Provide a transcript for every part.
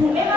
ถู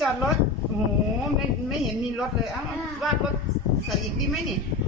จอดรถโอ้โหไม่ไม่เห็นมีรถเลยเอ้าอ่าวาดรถใส่อีกดีไหมนี่ไ